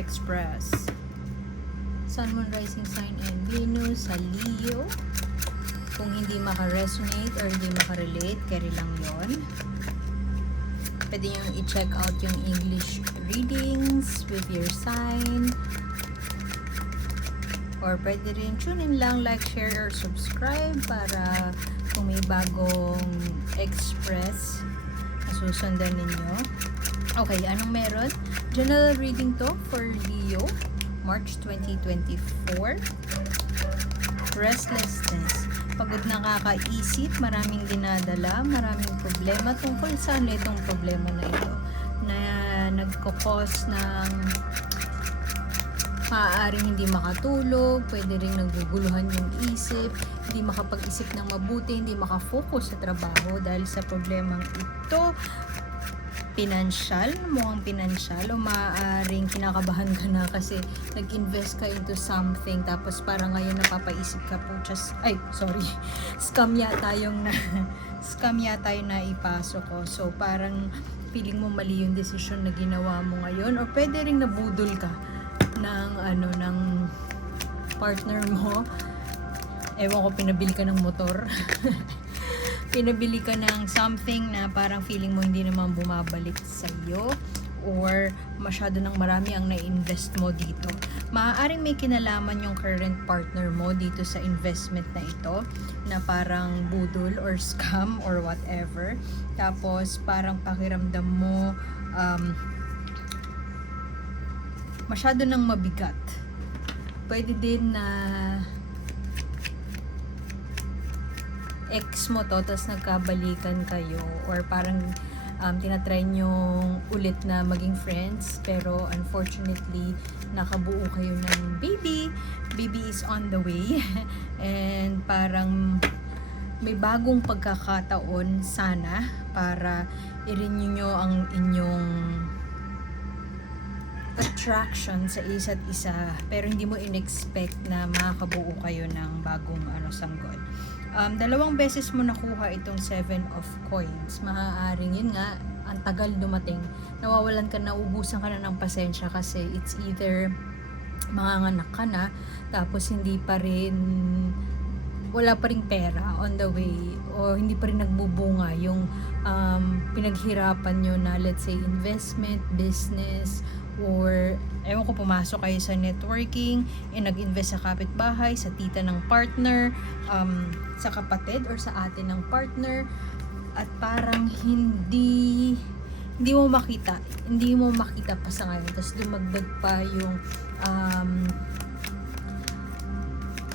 Express. Sun, Moon, Rising Sign, and Venus sa Leo. Kung hindi maka-resonate or hindi maka-relate, carry lang yon. Pwede nyo i-check out yung English readings with your sign. Or pwede rin tune in lang, like, share, or subscribe para kung may bagong express na susundan ninyo. Okay, anong meron? General reading to for Leo, March 2024. Restlessness. Pagod na kakaisip, maraming dinadala, maraming problema. Tungkol saan itong problema na ito? Na nagkakos ng maaaring hindi makatulog, pwede rin naguguluhan yung isip, hindi makapag-isip ng mabuti, hindi makafocus sa trabaho dahil sa problemang ito. Pinansyal, mukhang pinansyal, o maaaring kinakabahan ka na kasi nag-invest ka into something tapos parang ngayon napapaisip ka po scam yata yung na ipasok ko. So parang feeling mo mali yung desisyon na ginawa mo ngayon, o pwede ring nabudol ka ng partner mo. Ewan ko, pinabili ka ng motor. Pinabili ka ng something na parang feeling mo hindi naman bumabalik sa iyo, or masyado ng marami ang na-invest mo dito. Maaaring may kinalaman yung current partner mo dito sa investment na ito, na parang budol or scam or whatever. Tapos parang pakiramdam mo masyado ng mabigat. Pwede din na ex mo to, tapos nagkabalikan kayo, or parang tinatry nyo ulit na maging friends, pero unfortunately nakabuo kayo ng baby is on the way. And parang may bagong pagkakataon sana para i-renew nyo ang inyong attraction sa isa't isa, pero hindi mo in-expect na makakabuo kayo ng bagong sanggol. Dalawang beses mo nakuha itong 7 of coins. Maaaring yun nga, ang tagal dumating, nawawalan ka, naubusan ka na ng pasensya kasi it's either manganganak ka na tapos wala pa ring pera on the way, o hindi pa rin nagbubunga yung pinaghirapan nyo na, let's say, investment, business, or ewan ko, pumasok kayo sa networking, nag-invest sa kapitbahay, sa tita ng partner, sa kapatid or sa ate ng partner, at parang hindi mo makita pa sa ngayon. Tapos dumagdag pa yung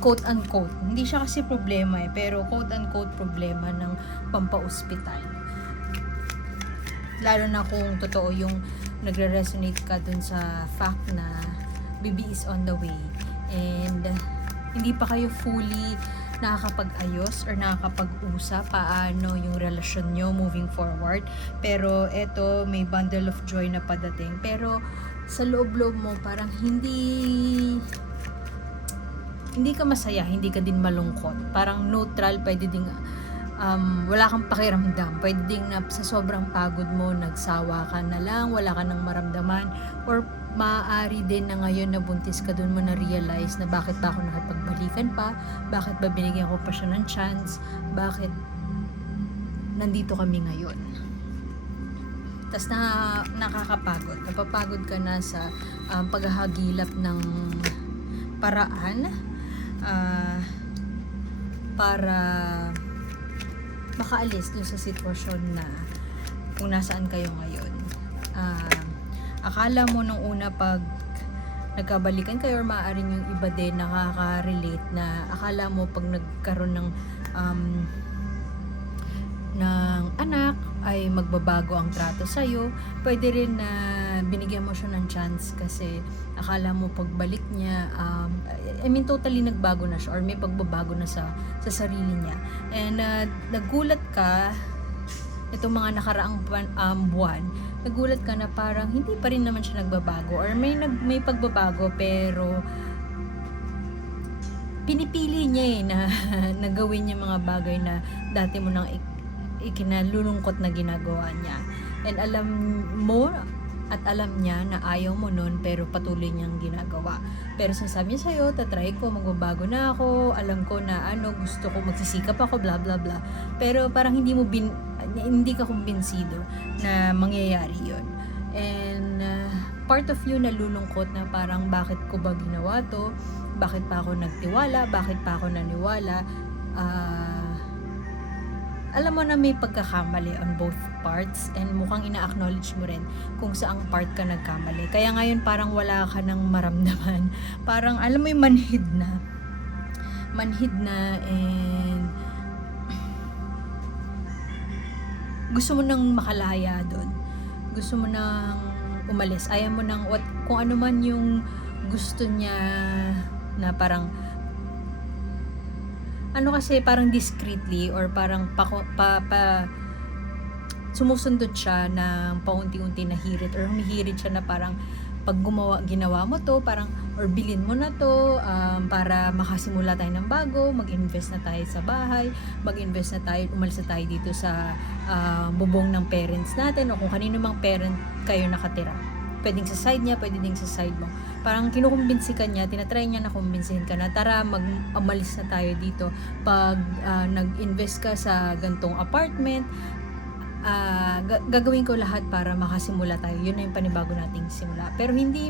quote unquote, hindi siya kasi problema pero quote unquote problema ng pampaospital. Lalo na kung totoo yung nagre-resonate ka dun sa fact na baby is on the way, and hindi pa kayo fully nakakapag-ayos or nakakapag-usap paano yung relasyon nyo moving forward. Pero eto, may bundle of joy na padating, pero sa loob-loob mo parang hindi ka masaya, hindi ka din malungkot, parang neutral. Pwede din wala kang pakiramdam, pwede din na sa sobrang pagod mo nagsawa ka na lang, wala ka nang maramdaman, or maaari din na ngayon na buntis ka, dun mo na realize na bakit ba ako nakipagbalikan pa, bakit ba binigyan ko pa siya ng chance, bakit nandito kami ngayon. Tas nakakapagod, napapagod ka na sa paghahagilap ng paraan para makaalis dun sa sitwasyon na kung nasaan kayo ngayon. Akala mo nung una pag nagkabalikan kayo, or maaaring yung iba din nakaka-relate, na akala mo pag nagkaroon ng anak ay magbabago ang trato sa'yo. Pwede rin na binigyan mo siya ng chance kasi akala mo pagbalik niya totally nagbago na siya, or may pagbabago na sa sarili niya. And nagulat ka itong mga nakaraang buwan, nagulat ka na parang hindi pa rin naman siya nagbabago, or may pagbabago pero pinipili niya na nagawin niya mga bagay na dati mo nang ikinalulungkot na ginagawa niya. And alam mo at alam niya na ayaw mo nun pero patuloy niyang ginagawa. Pero sinasabi niya sa'yo, tatry ko, magbabago na ako, alam ko na gusto ko, magsisikap ako, bla bla bla. Pero parang hindi ka kumbinsido na mangyayari yun. And part of you nalulungkot na parang bakit ko ba ginawa to, bakit pa ako nagtiwala, bakit pa ako naniwala. Alam mo na may pagkakamali on both parts and mukhang ina-acknowledge mo rin kung saang part ka nagkamali. Kaya ngayon parang wala ka nang maramdaman. Parang alam mo yung manhid na and gusto mo nang makalaya doon. Gusto mo nang umalis. Ayaw mo nang kung ano man yung gusto niya na parang kasi parang discreetly or parang sumusundot siya ng paunti-unti na hirit or humihirit siya na parang pag ginawa mo to, parang or bilhin mo na to para makasimula tayo ng bago, mag-invest na tayo sa bahay, mag-invest na tayo, umalis na tayo dito sa bubong ng parents natin o kung kanino mang parent kayo nakatira. Pwedeng sa side niya, pwede ding sa side mo. Parang kinukumbinsi ka niya, tinatry niya na kumbinsihin ka na, tara, umalis na tayo dito. Pag nag-invest ka sa gantong apartment, gagawin ko lahat para makasimula tayo. Yun na yung panibago nating simula. Pero hindi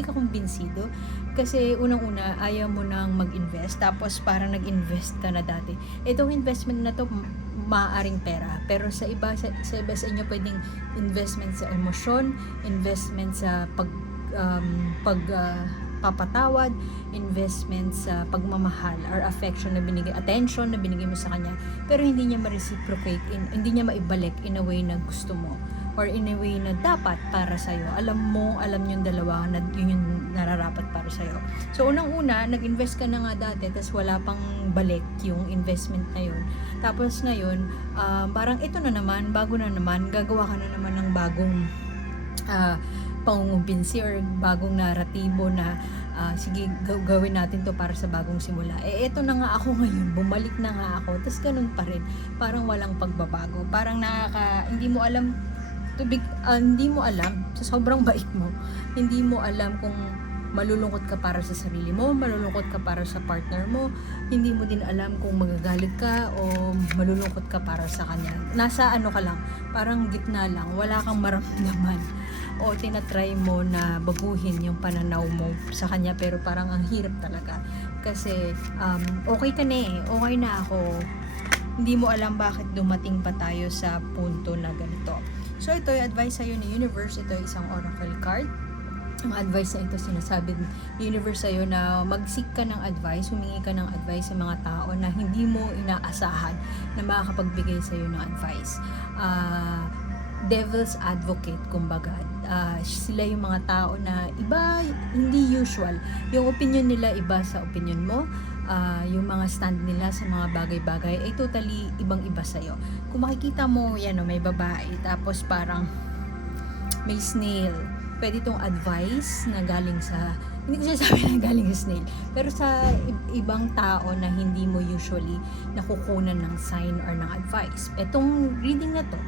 ka kumbinsido. Kasi unang-una, ayaw mo nang mag-invest. Tapos parang nag-invest ka na dati. Itong investment na to, maaaring pera. Pero sa iba sa inyo, pwedeng investment sa emosyon, investment sa papatawad, investment sa pagmamahal or affection na binigay, attention na binigay mo sa kanya, pero hindi niya ma-reciprocate, hindi niya maibalik in a way na gusto mo or in a way na dapat para sa'yo. Alam yung dalawa na yun yung nararapat para sa'yo. So unang-una, nag-invest ka na nga dati tapos wala pang balik yung investment na yun. Tapos ngayon, parang ito na naman, bago na naman, gagawa ka na naman ng bagong pangungumbinsi or bagong naratibo na sige, gawin natin to para sa bagong simula. Eto na nga ako ngayon, bumalik na nga ako, tapos ganun pa rin, parang walang pagbabago, parang hindi mo alam sa sobrang bait mo, hindi mo alam kung malulungkot ka para sa sarili mo, malulungkot ka para sa partner mo, hindi mo din alam kung magagalit ka o malulungkot ka para sa kanya. Nasa ka lang, parang gitna lang, wala kang maramdaman. O tinatry mo na baguhin yung pananaw mo sa kanya, pero parang ang hirap talaga. Kasi okay ka na okay na ako. Hindi mo alam bakit dumating pa tayo sa punto na ganito. So ito yung advice sa'yo ni Universe, ito isang oracle card. Ang advice na ito, sinasabi ni Universe sa'yo na mag-seek ka ng advice, humingi ka ng advice sa mga tao na hindi mo inaasahan na makakapagbigay sa'yo ng advice. Devil's advocate, kumbaga. Sila yung mga tao na iba, hindi usual. Yung opinion nila iba sa opinion mo. Yung mga stand nila sa mga bagay-bagay ay totally ibang-iba sa'yo. Kung makikita mo, may babae, tapos parang may snail. Pwede itong advice na galing sa, hindi ko sinasabi na galing sa snail, pero sa ibang tao na hindi mo usually nakukunan ng sign or ng advice. Itong reading na to,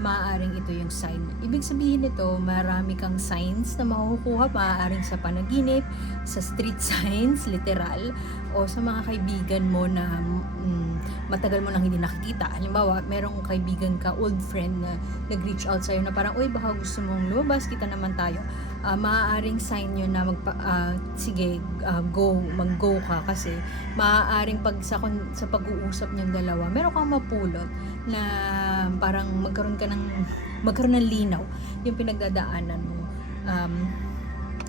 maaaring ito yung sign. Ibig sabihin nito, marami kang signs na makukuha, maaaring sa panaginip, sa street signs, literal, o sa mga kaibigan mo na matagal mo nang hindi nakikita. Halimbawa, merong kaibigan ka, old friend na nag-reach out sa'yo na parang, uy, baka gusto mong lumabas, kita naman tayo. Maaaring sign yun na sige, mag-go ka kasi maaaring sa pag-uusap niyong dalawa, meron kang mapulot na parang magkaroon ng linaw yung pinagdadaanan mo.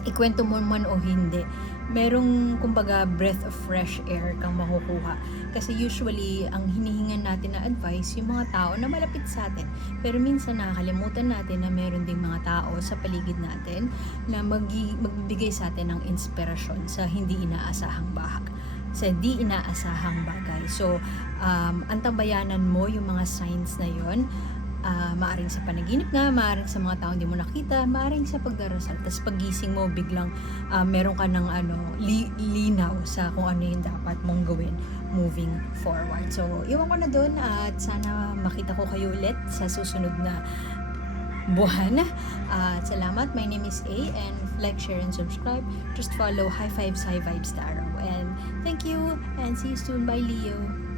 Ikwento mo man o hindi, merong kumbaga breath of fresh air kang makukuha. Kasi usually, ang hinihingan natin na advice, yung mga tao na malapit sa atin. Pero minsan nakakalimutan natin na meron ding mga tao sa paligid natin na magbibigay sa atin ng inspirasyon sa hindi inaasahang bagay. So, antabayanan mo yung mga signs na yon. Maaring sa panaginip nga, maaring sa mga taong hindi mo nakita, maaring sa pagdarasal. Tapos pagising mo, biglang meron ka ng linaw sa kung ano yung dapat mong gawin moving forward. So, iwan ko na doon at sana makita ko kayo ulit sa susunod na buwan. At salamat. My name is A, and like, share, and subscribe. Just follow High Fives, High Vibes Taro. And thank you, and see you soon. Bye, Leo.